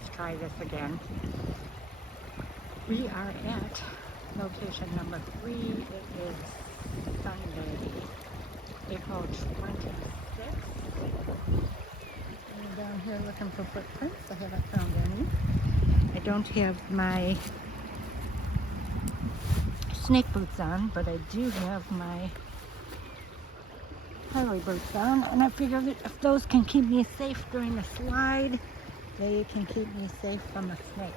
let's try this again. We are at location number 3. It is Sunday, April 26th. I'm down here looking for footprints. I haven't found any. I don't have my snake boots on, but I do have my highway boots on, and I figured that if those can keep me safe during the slide, they can keep me safe from the snake.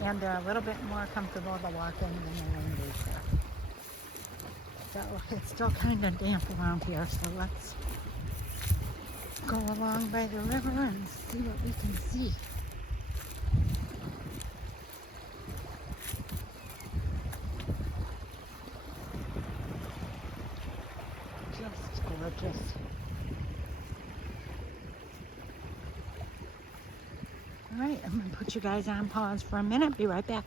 And they're a little bit more comfortable to walk in than the rain boots are. So it's still kind of damp around here, so let's go along by the river and see what we can see. Just gorgeous. All right, I'm gonna put you guys on pause for a minute. Be right back.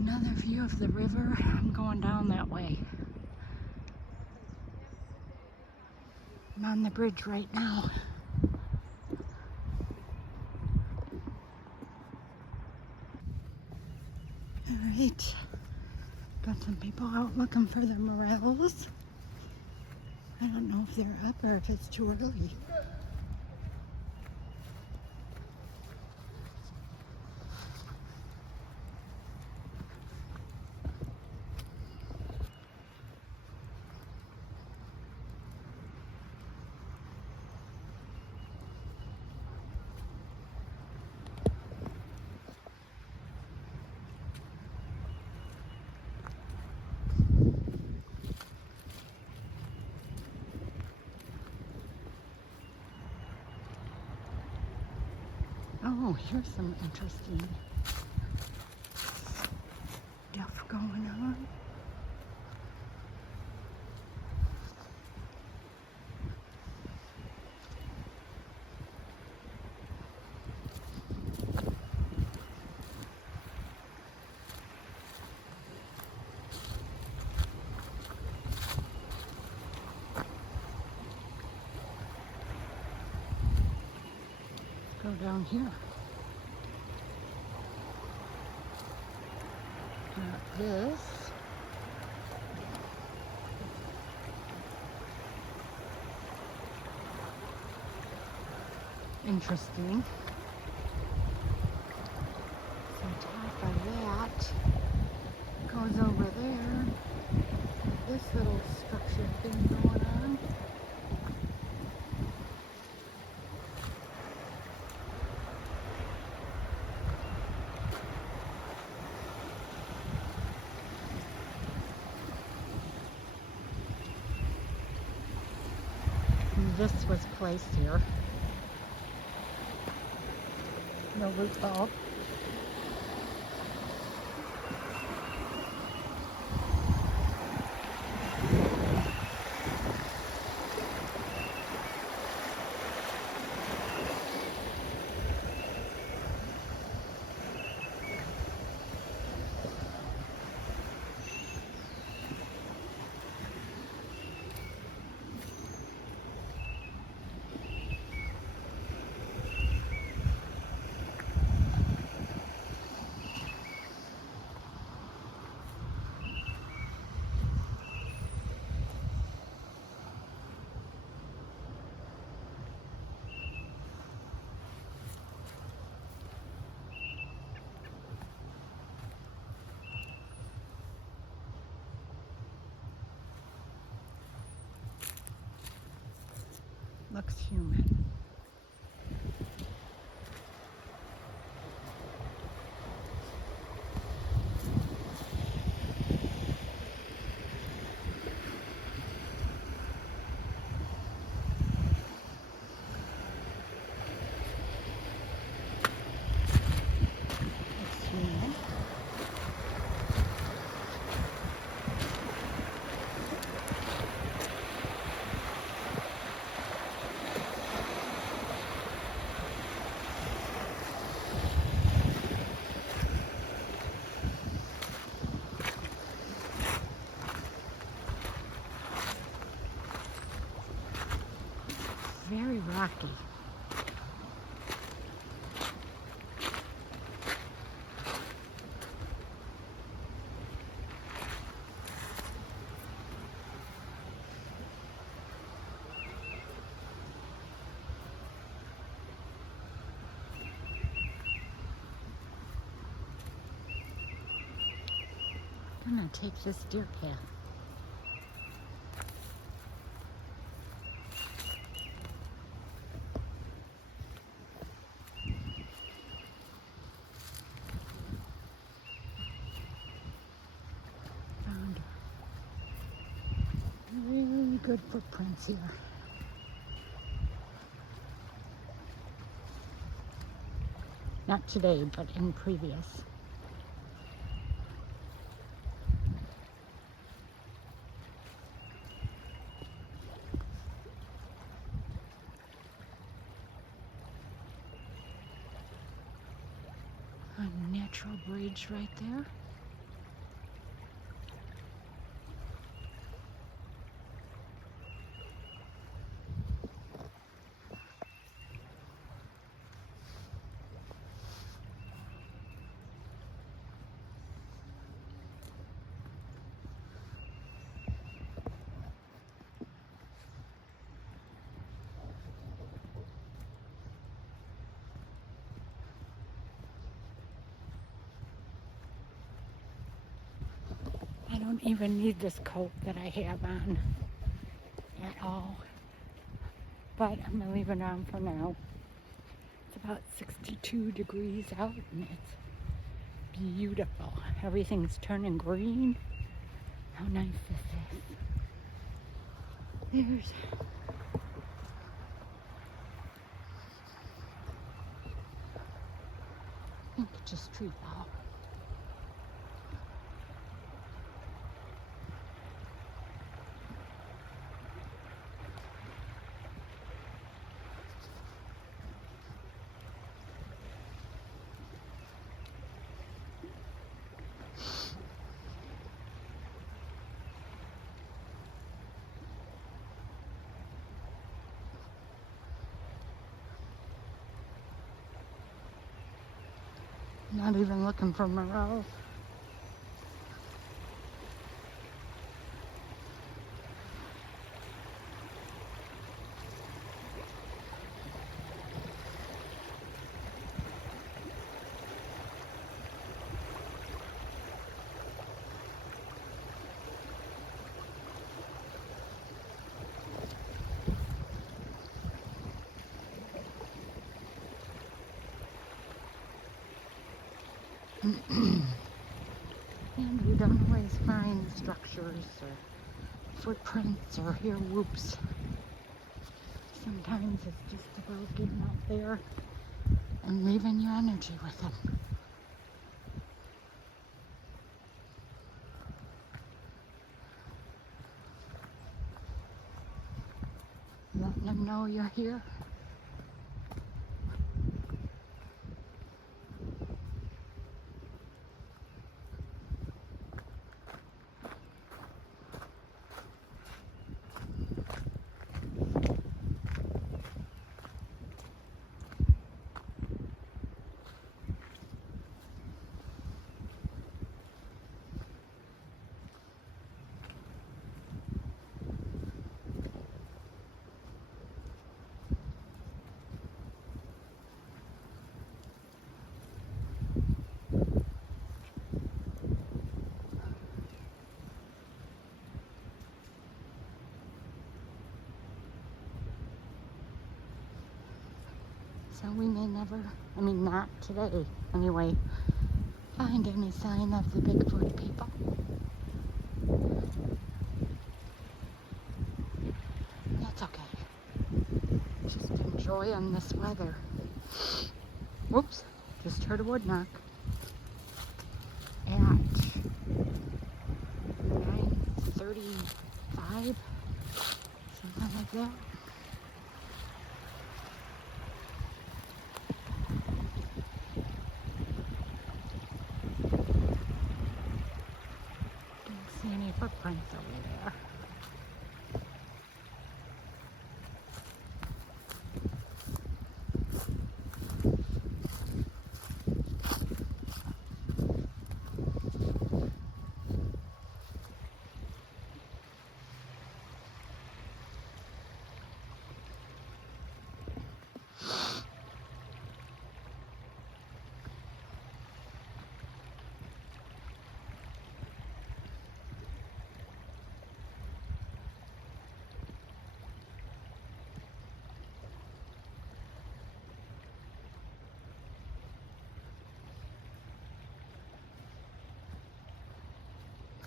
Another view of the river. I'm going down that way. I'm on the bridge right now. All right, got some people out looking for the morels. I don't know if they're up or if it's too early. Oh, here's some interesting stuff going on. Go down here. Not this. Interesting. So top of that goes over there. This little structure thing going on. This was placed here. No root ball. Looks human. Looks human. Very rocky. gonna take this deer path. Found really good footprints here. Not today, but in previous. A natural bridge right there. I don't even need this coat that I have on at all, but I'm gonna leave it on for now. It's about 62 degrees out and it's beautiful. Everything's turning green. How nice is this? There's I think it's just tree ball. Not even looking for morels. And we don't always find structures or footprints or hear whoops. Sometimes it's just about getting out there and leaving your energy with them. Letting them know you're here. So we may never, not today anyway, find any sign of the Bigfoot people. That's okay. Just enjoying this weather. Whoops, just heard a wood knock. At 9:35, something like that. See any footprints over there.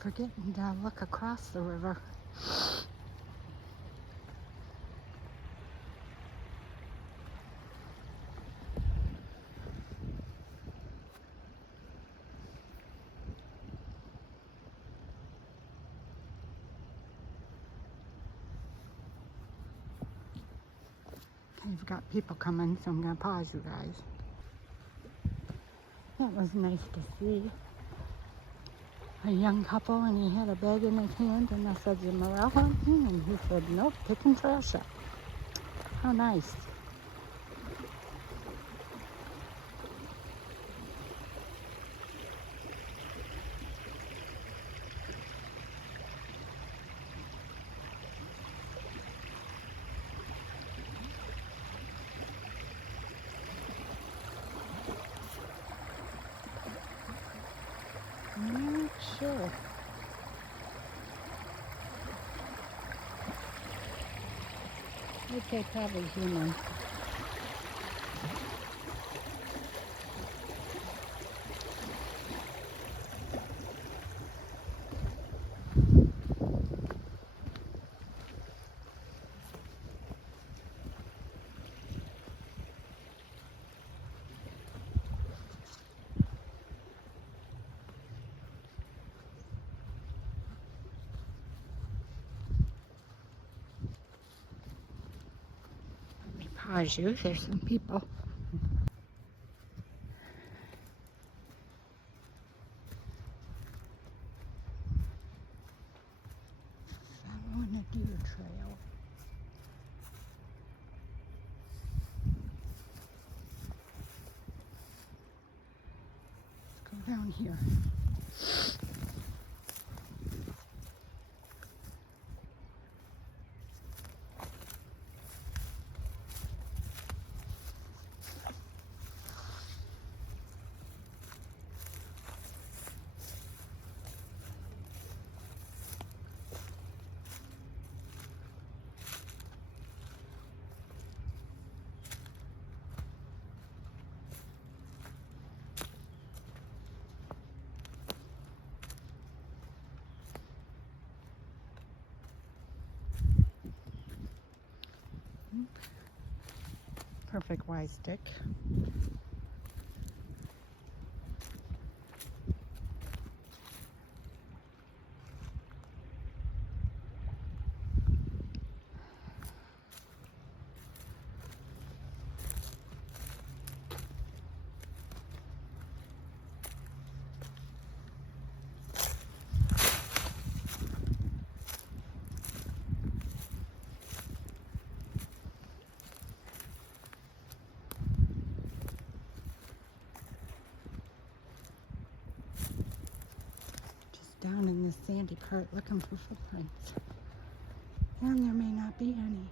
forgetting to look across the river. I've got people coming, so I'm going to pause you guys. That was nice to see. A young couple, and he had a bag in his hand, and I said, "You morale hunting?" And he said, "Nope, picking trash up." How nice. I'm not sure. I'd say probably human. Pause you, there's some people. Following a deer trail. Let's go down here. Perfect Y stick. Down in the sandy part looking for footprints. And there may not be any.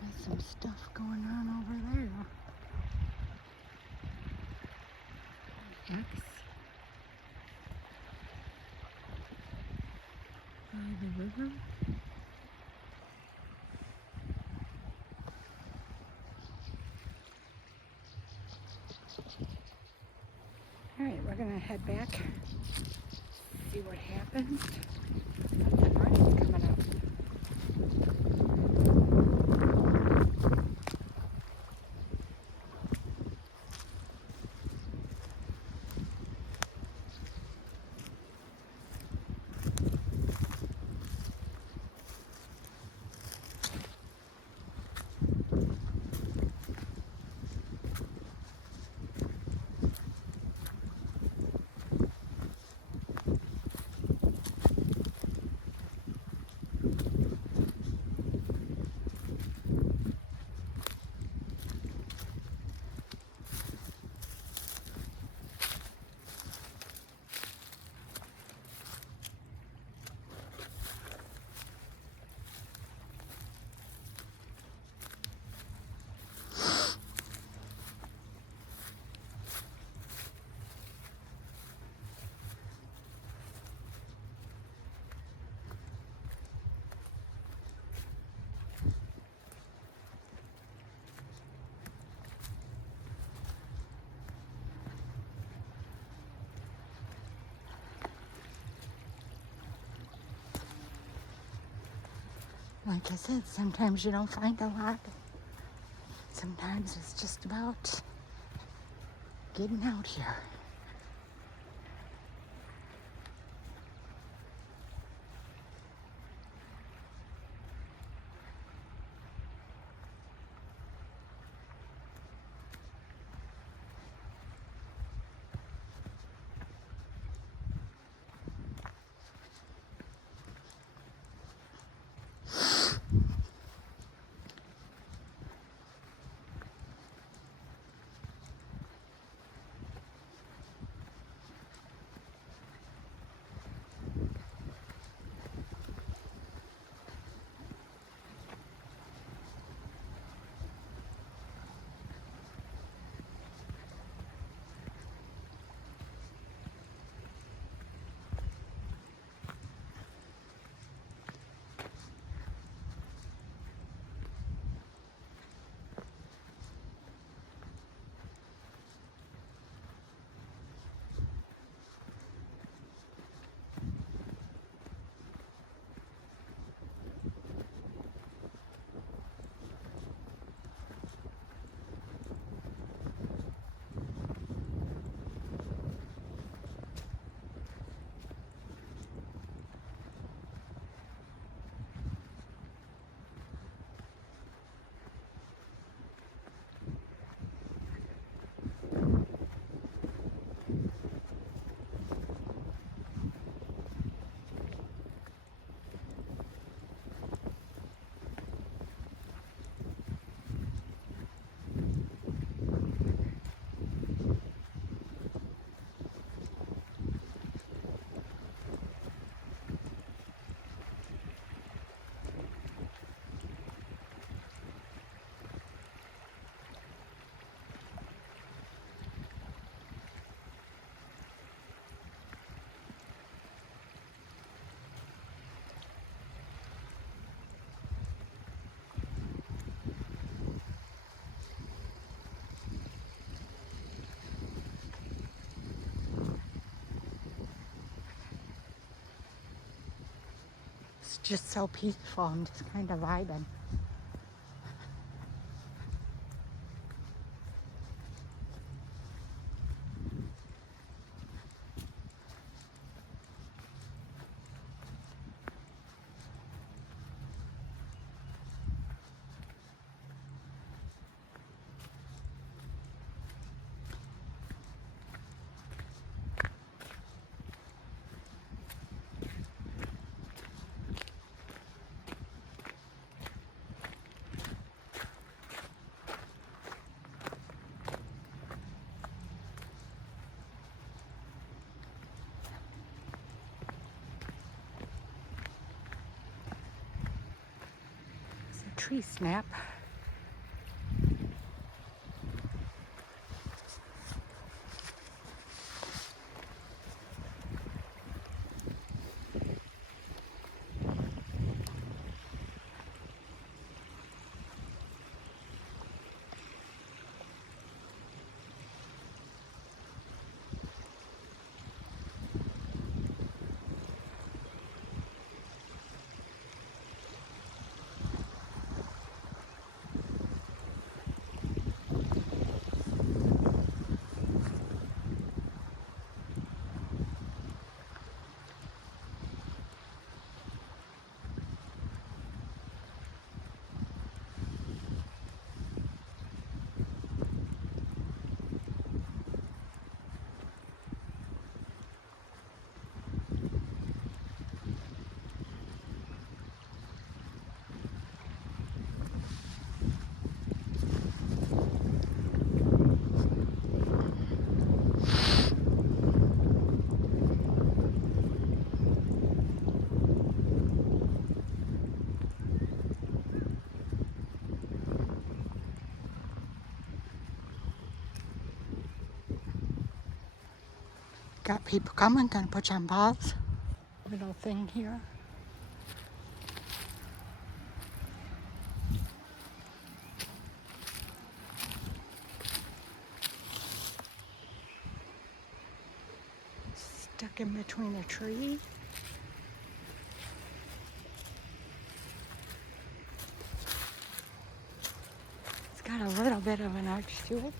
There's some stuff going on over there. X by the river. Alright, we're gonna head back, see what happens. Something running coming up. Like I said, sometimes you don't find a lot. Sometimes it's just about getting out here. It's just so peaceful. I'm just kind of vibing. It's a tree snap. Got people coming. Gonna put you on pause. Little thing here. Stuck in between a tree. got a little bit of an arch to it.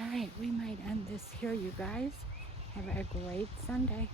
All right, we might end this here, you guys. Have a great Sunday.